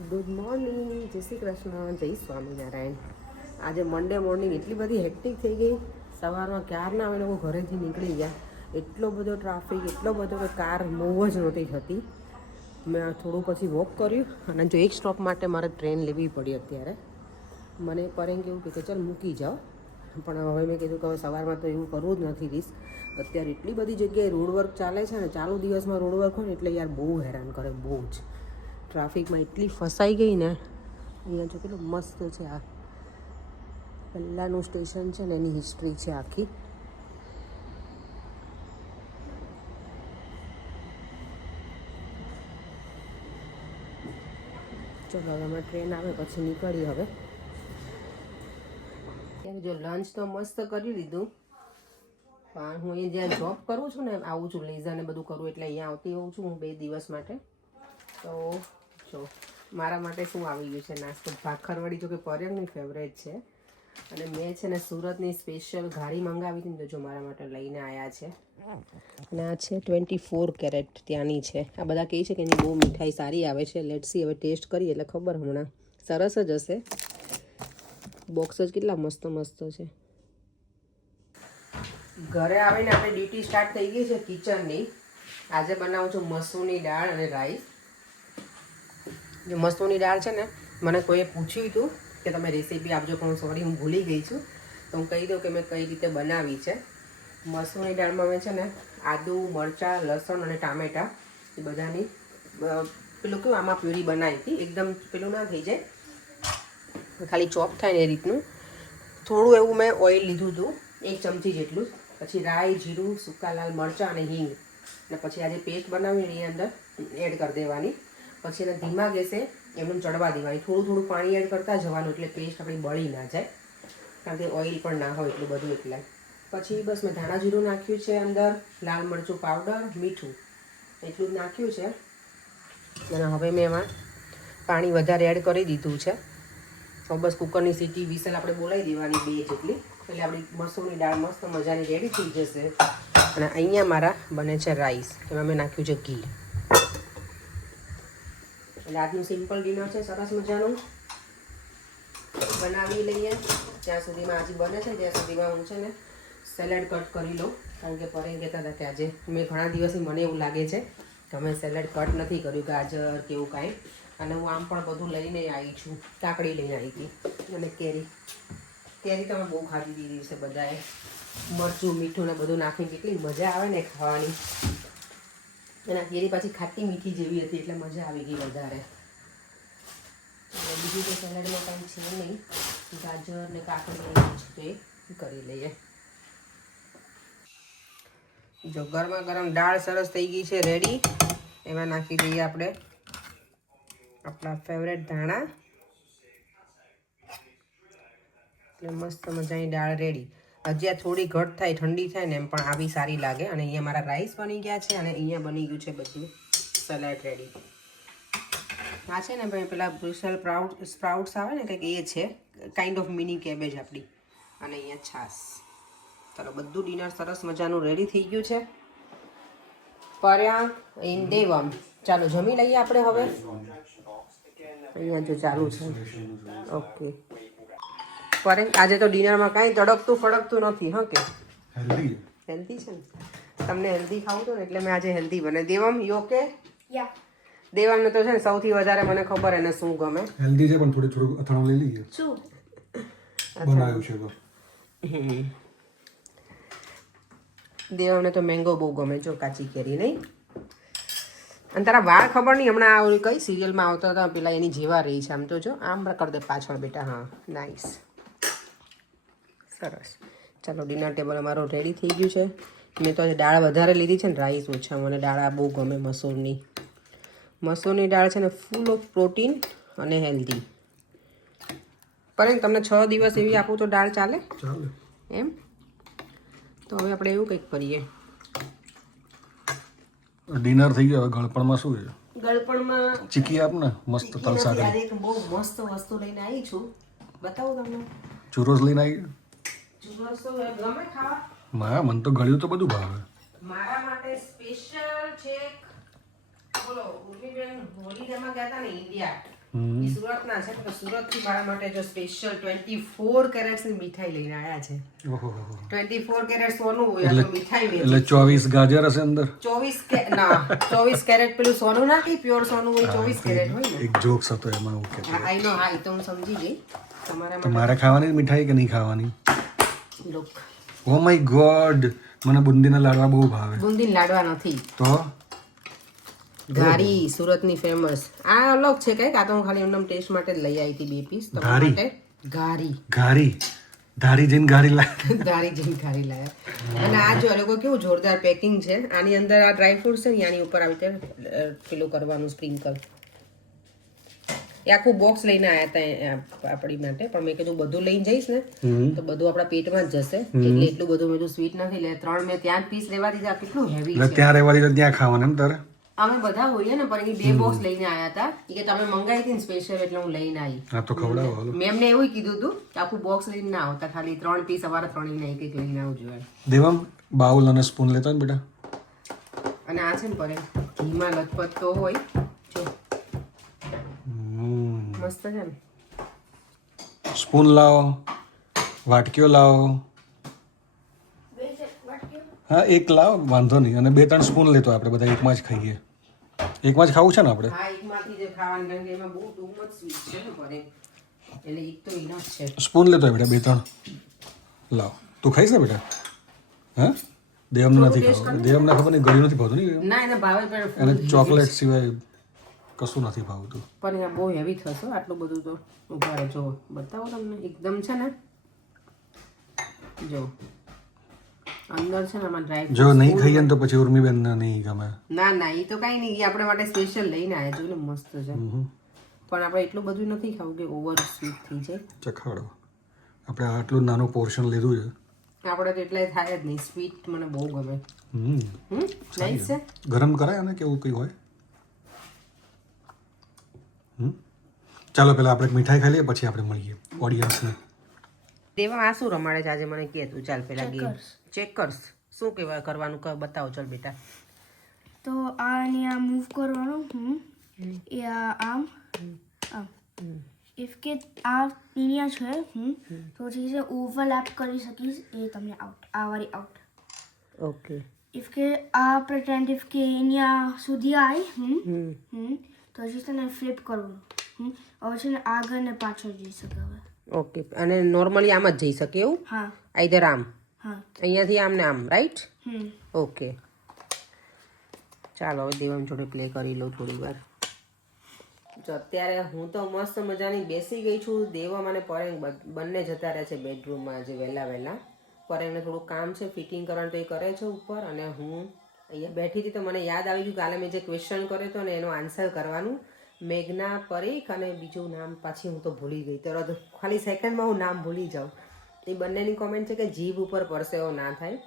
Good morning, જય શ્રી કૃષ્ણ, જય સ્વામિનારાયણ. આજે મંડે મોર્નિંગ એટલી બધી હેક્ટિક થઈ ગઈ. સવારમાં ક્યારના અમે લોકો ઘરેથી નીકળી ગયા. એટલો બધો ટ્રાફિક, એટલો બધો કે કાર મૂવ જ નહોતી થતી. મેં થોડું પછી વોક કર્યું અને જો એક સ્ટોપ માટે મારે ટ્રેન લેવી પડી. અત્યારે મને પરેંગ એવું કે ચાલ મૂકી જાઓ, પણ હવે મેં કીધું કે હવે સવારમાં તો એવું કરવું જ નથી રિસ્ક. અત્યારે એટલી બધી જગ્યાએ રોડ વર્ક ચાલે છે ને, ચાલુ દિવસમાં રોડ વર્ક હોય ને એટલે યાર બહુ હેરાન કરે, બહુ જ ટ્રાફિકમાં એટલી ફસાઈ ગઈ ને. અહીંયા જો કેટલું મસ્ત છે, આ પહેલાંનું સ્ટેશન છે ને એની હિસ્ટ્રી છે આખી. ચલો હવે અમે ટ્રેન આવે પછી નીકળી. હવે ત્યારે જો લંચ તો મસ્ત કરી લીધું, પણ હું એ જ્યાં જોબ કરું છું ને આવું છું, લેઝરને બધું કરું એટલે અહીંયા આવતી હોઉં છું હું 2 દિવસ માટે. તો જો મારા માટે શું આવી ગયું છે નાસ્તો, ભાખરવડી, જો કે પરેંગની ફેવરેટ છે. અને મેં છે ને સુરતની સ્પેશિયલ ઘારી મંગાવી હતી ને, તો જો મારા માટે લઈને આવ્યા છે. અને આ છે 24 કેરેટ ત્યાંની છે. આ બધા કહે છે કે એની બહુ મીઠાઈ સારી આવે છે. લેટ્સી, હવે ટેસ્ટ કરીએ એટલે ખબર. હમણાં સરસ જ હશે. બોક્સ જ કેટલા મસ્ત મસ્ત છે. ઘરે આવીને આપણે ડ્યુટી સ્ટાર્ટ થઈ ગઈ છે કિચનની. આજે બનાવું છું મસૂરની દાળ અને રાઈસ. જે મસૂરની દાળ છે ને, મને કોઈએ પૂછ્યું હતું કે તમે રેસીપી આપજો, પણ સોરી હું ભૂલી ગઈ છું. તો હું કહી દઉં કે મેં કઈ રીતે બનાવી છે. મસૂરની દાળમાં મેં છે ને આદુ, મરચાં, લસણ અને ટામેટાં એ બધાની પેલું કેવું આમાં પ્યુરી બનાવી હતી. એકદમ પેલું ના થઈ જાય, ખાલી ચોપ થાય ને એ રીતનું. થોડું એવું મેં ઓઇલ લીધું હતું, 1 ચમચી જેટલું. પછી રાઈ, જીરું, સૂકા લાલ મરચાં અને હિંગ. અને પછી આ જે પેસ્ટ બનાવી એની અંદર એડ કરી દેવાની. પછી એને ધીમા ગેસે એમનું ચડવા દેવાની. થોડું થોડું પાણી એડ કરતા જવાનું એટલે પેસ્ટ આપણી બળી ના જાય, કારણ કે ઓઇલ પણ ના હોય એટલું બધું. એટલે પછી બસ મેં ધાણા જીરું નાખ્યું છે અંદર, લાલ મરચું પાવડર, મીઠું એટલું જ નાખ્યું છે. અને હવે મેં એમાં પાણી વધારે એડ કરી દીધું છે. તો બસ કુકરની સીટી વિસલ આપણે બોલાવી દેવાની 2 જેટલી, એટલે આપણી મસૂરની દાળ મસ્ત મજાની રેડી થઈ જશે. અને અહીંયા મારા બને છે રાઈસ, એમાં મેં નાખ્યું છે ઘી. એટલે આજનું સિમ્પલ ડિનર છે, સરસ મજાનું બનાવી લઈએ. જ્યાં સુધીમાં આજે બને છે ત્યાં સુધીમાં હું છે ને સેલેડ કટ કરી લઉં, કારણ કે પરેંગ કહેતા હતા કે આજે મેં ઘણા દિવસથી મને એવું લાગે છે કે અમે સેલેડ કટ નથી કર્યું, ગાજર કે એવું કાંઈ. અને હું આમ પણ બધું લઈને આવી છું. કાકડી લઈને આવી હતી અને કેરી તો અમે બહુ ખાધી દીધી છે બધાએ. મરચું, મીઠું ને બધું નાખીને કેટલી મજા આવે ને ખાવાની. અને કેરી પાછી ખાટી મીઠી જેવી હતી એટલે મજા આવી ગઈ વધારે. બીજું તો સેલેડમાં કાંઈ છે નહીં, ગાજર ને કાકડી છે તે કરી લઈએ. જો ગરમા ગરમ દાળ સરસ થઈ ગઈ છે રેડી. એમાં નાખી દઈએ આપણે આપણા ફેવરેટ ધાણા. એટલે મસ્ત મજાની દાળ રેડી. હજી આ થોડી ઘટ થાય, ઠંડી થાય ને એમ પણ આવી સારી લાગે. અને અહીંયા મારા રાઈસ બની ગયા છે અને અહીંયા બની ગયું છે બધું સલાડ રેડી. આ છે ને ભાઈ પેલા બ્રુસેલ સ્પ્રાઉટ્સ આવે ને કંઈક, એ છે કાઇન્ડ ઓફ મિની કેબેજ આપણી. અને અહીંયા છાશ. ચાલો બધું ડિનર સરસ મજાનું રેડી થઈ ગયું છે. પર્યા ઇન દેવમ. ચાલો જમી લઈએ આપણે હવે. અહીંયા જો ચાલુ છે. ઓકે પરેંગ, આજે તો ડિનરમાં કાંઈ તડકતું ફડકતું નથી. હા કે હેલ્ધી છે ને, તમને હેલ્ધી ખાવું હતું ને એટલે મેં આજે હેલ્ધી બને. દેવમ યો કે દેવામને તો છે ને સૌથી વધારે મને ખબર એને શું ગમે. હેલ્ધી છે પણ થોડું અથાણું લઈ લઈએ. શું બનાવ્યું છે તો દેવામને તો મેંગો બહુ ગમે, જો કાચી કેરી. નહીં? અને તારા વાળ ખબર નહીં હમણાં આ કઈ સિરિયલમાં આવતા હતા પેલા એની જેવા રહી છે. આમ તો જો આમ કરી દે પાછળ બેટા. હા નાઈસ, સરસ. ચાલો ડિનર ટેબલ અમારો રેડી થઈ ગયું છે. મેં તો આજે દાળ વધારે લીધી છે ને રાઈસ ઓછા. મને દાળ આ બહુ ગમે મસૂરની. મસૂરની દાળ છે ને ફૂલ ઓફ પ્રોટીન અને હેલ્ધી. પણ તમને 6 દિવસ એવી આપું તો દાળ ચાલે? ચાલે એમ? તો હવે આપણે એવું કંઈક કરીએ. ડિનર થઈ ગયો, હવે ગળપણમાં શું છે? ગળપણમાં ચીકી આપ ને મસ્ત તલસાગર. આજે એક બહુ મસ્ત વસ્તુ લઈને આવી છું, બતાવું તમને. ચુરોસ લઈને આવી. ચુરોસ તો ગમે ખાવા? હા મને તો ગળ્યું તો બધું ભાવે. મારા માટે સ્પેશિયલ છે. બોલો ઉર્મીબેન હોલિડેમાં ગયા હતા ને ઇન્ડિયા, એ સુરતના છે તો સુરતથી મારા માટે જો સ્પેશિયલ 24 કેરેટ્સની મીઠાઈ લઈને આવ્યા છે. ઓહો 24 કેરેટ સોનું હોય તો મીઠાઈ વેચે. એટલે 24 ગાજર હશે અંદર. 24 કેરેટ પેલું સોનું ના કે પ્યોર સોનું હોય 24 કેરેટ હોય ને. એક જોક્સ હતો એમાં હું કહેતો. આઈ નો હા, તો હું સમજી ગઈ. તમારે ખાવાની મીઠાઈ કે નહીં ખાવાની? લુક, ઓ માય ગોડ, મને બુંદીના લાડવા બહુ ભાવે. બુંદી લાડવા નથી તો ઘારી, સુરતની ફેમસ. આ અલગ છે કઈક. આ તો હું ખાલી એમનેમ ટેસ્ટ માટે જ લઈ આવી હતી 2 પીસ તમારા માટે. ઘારી ધારી જઈને ઘારી લાય. ઘારી જઈને ઘારી લાયા. અને આ જો લોકો કેવું જોરદાર પેકિંગ છે. આની અંદર આ ડ્રાય ફ્રૂટ છે ને, આની ઉપર આવી રીતે પેલું કરવાનું સ્પ્રિંકલ. એ આખું બોક્સ લઈને આવ્યા હતા આપણી માટે, પણ મેં કીધું બધું લઈને જઈશ ને તો બધું આપણા પેટમાં જ જશે, એટલે એટલું બધું મેં સ્વીટ નથી લે. 3 મેં ત્યાં પીસ લેવા દીધા. કેટલું હેવી છે. ત્યાં રહેવા દીધા, ત્યાં ખાવાના એમ તારે? અમે બધા હોઈએ ને, પણ એ 2 બોક્સ લઈને આવ્યા હતા. કે તમે મંગાવી હતી ને સ્પેશિયલ, એટલે હું લઈને આવી. હા તો ખવડાવો. મેં એમને એવું કીધું હતું કે આખું બોક્સ લઈને ના આવતા, ખાલી 3 પીસ અમારા 3 ને એક લઈને આવજો. દેવમ બાઉલ અને સ્પૂન લેતા ને બેટા. અને આ છે ને પરે ઘીમાં લથપથ તો હોય જો, મસ્ત છે ને. સ્પૂન લાવો, વાટકીઓ લાવો. હા એક લાવો, વાંધો નહીં. અને 2-3 સ્પૂન લેતો આપણે બધા એકમાં જ ખાઈએ. એકમાં જ ખાવું છે ને આપણે? હા એકમાંથી જ ખાવાનું, કારણ કે એમાં બહુ ટુ મચ સ્વીટ છે ને પરે, એટલે એક તો ઇનફ છે. સ્પૂન લેતો બેટા 2-3 લાવ. તું ખાઈશ ને બેટા? હા દેવમને નથી ખાવું. દેવમને ખબર નહીં, ગળ્યું નથી ભાવતું નહીં. ના એને ભાવે, પણ એને ચોકલેટ સિવાય કશું નથી ભાવતું. પણ એ બહુ હેવી થશે આટલું બધું તો. ઉભા રહે જો બતાવો તમને. એકદમ છે ને જો અંદર છે ને આમાં ડ્રાય. જો નહીં ખાઈએ ને તો પછી ઉર્મીબેન નહીં ગમે. ના ના એ તો કઈ નહીં, એ આપણે માટે સ્પેશિયલ લઈને આવ્યા. જો ને મસ્ત છે, પણ આપણે એટલું બધું નથી ખાવું કે ઓવર સ્વીટ થઈ જાય. ચખાડો. આપણે આટલું નાનું પોર્શન લીધું છે. આપણે તો એટલાય થાય જ નહીં. સ્વીટ મને બહુ ગમે. નાઈસ છે. ગરમ કરાય અને કેવું કંઈ હોય. ચાલો પહેલા આપણે મીઠાઈ ખાઈ લઈએ, પછી આપણે મળીએ ઓડિયન્સને. દેવા આ શું રમાડે છે આજે મને કહે તું. ચાલ પેલા ગેમ ચેકર્સ શું કહેવાય કરવાનું બતાવો. ચાલ બેટા. તો આ અહીંયા મૂવ કરવાનું. એ આમ ઇફ કે આ અહીંયા છે તો જે છે ઓવરલેપ કરી શકીશ, એ તમને આઉટ. આ વાળી આઉટ. ઓકે. ઇફ કે આ પ્રિટેન્ડ ઇફ કે અહીંયા સુધી આવી તો હજી તને ફ્લિપ કરવું. હવે છે ને આગળ ને પાછળ જઈ શકે હવે. ઓકે. અને નોર્મલી આમ જ જઈ શકે એવું? હા. આઈધર આમ. હા. અહીંયાથી આમ ને આમ, રાઈટ? ઓકે. ચાલો હવે દેવમ જોડે પ્લે કરી લઉં થોડી વાર. જો અત્યારે હું તો મસ્ત મજાની બેસી ગઈ છું. દેવમ અને પરેંગ બંને જતા રહે છે બેડરૂમમાં આજે વહેલા. પરેંગને થોડું કામ છે ફિટિંગ કરવાનું, તો એ કરે છે ઉપર. અને હું અહીંયા બેઠી હતી તો મને યાદ આવી ગયું કાલે મેં જે ક્વેશ્ચન કર્યો હતો ને એનો આન્સર કરવાનું. મેઘના પરીખ અને બીજું નામ પાછી હું તો ભૂલી ગઈ. તરત ખાલી સેકન્ડમાં હું નામ ભૂલી જાઉં. એ બંનેની કોમેન્ટ છે કે જીભ ઉપર પરસેવો ના થાય,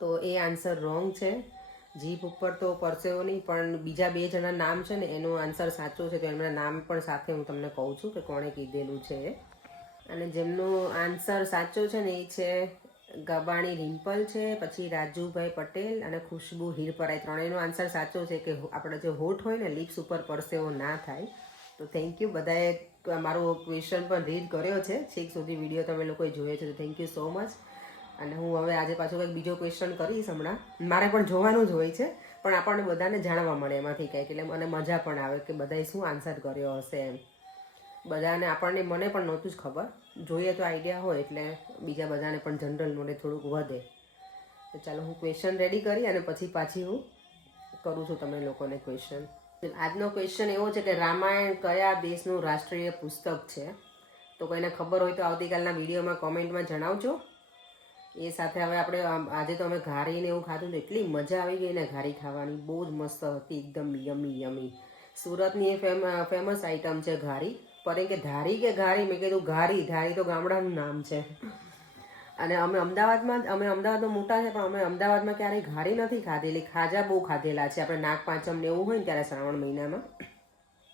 તો એ આન્સર રોંગ છે. જીભ ઉપર તો પરસેવો નહીં, પણ બીજા 2 જણા નામ છે ને એનો આન્સર સાચો છે. તો એમના નામ પણ સાથે હું તમને કહું છું કે કોણે કીધેલું છે. અને જેમનો આન્સર સાચો છે ને એ છે ગબાણી રિમ્પલ છે, પછી રાજુભાઈ પટેલ અને ખુશ્બુ હીરપરાઈ. ત્રણેયનો આન્સર સાચો છે કે આપણે જે હોઠ હોય ને લિપ્સ ઉપર પરસેવો ના થાય. તો થેન્ક યુ. બધાએ મારો ક્વેશ્ચન પણ રીડ કર્યો છે, છેક સુધી વિડીયો તમે લોકોએ જોયો છે, તો થેન્ક યુ સો મચ. અને હું હવે આજે પાછો કંઈક બીજો ક્વેશ્ચન કરીશ હમણાં. મારે પણ જોવાનું જ હોય છે, પણ આપણને બધાને જાણવા મળે એમાંથી કંઈક, એટલે મને મજા પણ આવે કે બધાએ શું આન્સર કર્યો હશે એમ. બધાને આપણને મને પણ નહોતું જ ખબર. જોઈએ તો આઈડિયા હોય એટલે બીજા બધાને પણ જનરલ નોલેજ થોડુંક વધે. તો ચાલો હું ક્વેશ્ચન રેડી કરી અને પછી પાછી હું કરું છું તમે લોકોને ક્વેશ્ચન. આજનો ક્વેશ્ચન એવો છે કે રામાયણ કયા દેશનું રાષ્ટ્રીય પુસ્તક છે? તો કોઈને ખબર હોય તો આવતીકાલના વિડીયોમાં કોમેન્ટમાં જણાવજો. એ સાથે હવે આપણે આજે તો અમે ઘારીને એવું ખાધું તો એટલી મજા આવી ગઈ ને ઘારી ખાવાની. બહુ જ મસ્ત હતી, એકદમ યમી. સુરતની એ ફેમસ આઈટમ છે ઘારી. પર કે ધારી કે ઘારી? મેં કીધું ધારી તો ગામડાનું નામ છે. અને અમે અમદાવાદમાં મોટા છે, પણ અમે અમદાવાદમાં ક્યારેય ઘારી નથી ખાધેલી. ખાજા બહુ ખાધેલા છે આપણે નાગપાંચમ ને એવું હોય ને ત્યારે શ્રાવણ મહિનામાં.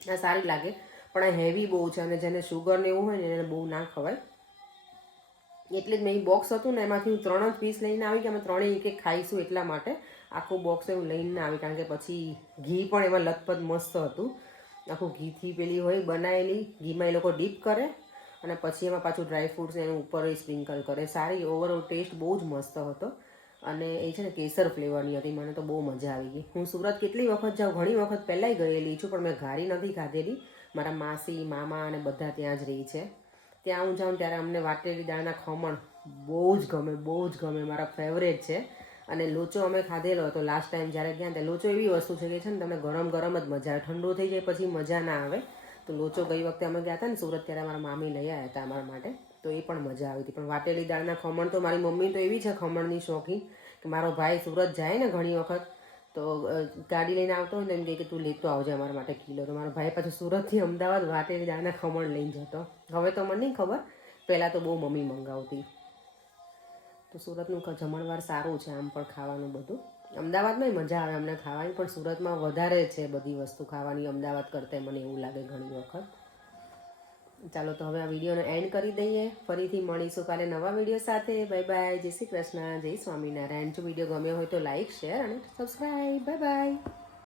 આ સારી લાગે, પણ આ હેવી બહુ છે અને જેને શુગર ને એવું હોય ને એને બહુ ના ખવાય. એટલે જ મેં બોક્સ હતું ને એમાંથી હું 3 જ પીસ લઈને આવી કે અમે 3 એક ખાઈશું, એટલા માટે આખું બોક્સ એવું લઈને આવી. કારણ કે પછી ઘી પણ એમાં લથપથ મસ્ત હતું. આખું ઘીથી પેલી હોય બનાવેલી, ઘીમાં એ લોકો ડીપ કરે અને પછી એમાં પાછું ડ્રાયફ્રૂટ્સ એનું ઉપર સ્પ્રિંકલ કરે. સારી ઓવરઓલ ટેસ્ટ બહુ જ મસ્ત હતો અને એ છે ને કેસર ફ્લેવરની હતી. મને તો બહુ મજા આવી ગઈ. હું સુરત કેટલી વખત જાઉં, ઘણી વખત પહેલાંય ગયેલી છું, પણ મેં ઘારી નથી ખાધેલી. મારા માસી, મામા અને બધા ત્યાં જ રહી છે. ત્યાં હું જાઉં ત્યારે અમને વાટેલી દાળના ખમણ બહુ જ ગમે, બહુ જ ગમે, મારા ફેવરેટ છે. અને લોચો અમે ખાધેલો હતો લાસ્ટ ટાઈમ જ્યારે ગયા ત્યાં. લોચો એવી વસ્તુ છે કે છે ને તમને ગરમ ગરમ જ મજા આવે, ઠંડુ થઈ જાય પછી મજા ના આવે. તો લોચો ગઈ વખતે અમે ગયા હતા ને સુરત ત્યારે મારા મામી લઈ આવ્યા હતા અમારા માટે, તો એ પણ મજા આવી હતી. પણ વાટેલી દાળના ખમણ તો મારી મમ્મી તો એવી છે ખમણની શોખીન કે મારો ભાઈ સુરત જાય ને ઘણી વખત તો ગાડી લઈને આવતો હોય ને એમ કહે કે તું લેતો આવજે અમારા માટે કિલો. તો મારો ભાઈ પાછું સુરતથી અમદાવાદ વાટેલી દાળના ખમણ લઈને જતો. હવે તો મને નહીં ખબર, પહેલાં તો બહુ મમ્મી મંગાવતી. તો સુરતનું જમણવાર સારું છે આમ પણ ખાવાનું બધું. અમદાવાદમાંય મજા આવે અમને ખાવાની, પણ સુરતમાં વધારે છે બધી વસ્તુ ખાવાની અમદાવાદ કરતાં, મને એવું લાગે ઘણી વખત. ચાલો તો હવે આ વિડીયોને એન્ડ કરી દઈએ. ફરીથી મળીશું કાલે નવા વિડીયો સાથે. બાય બાય, જય શ્રી કૃષ્ણ, જય સ્વામિનારાયણ. જો વિડીયો ગમ્યો હોય તો લાઇક, શેર અને સબસ્ક્રાઈબ. Bye bye.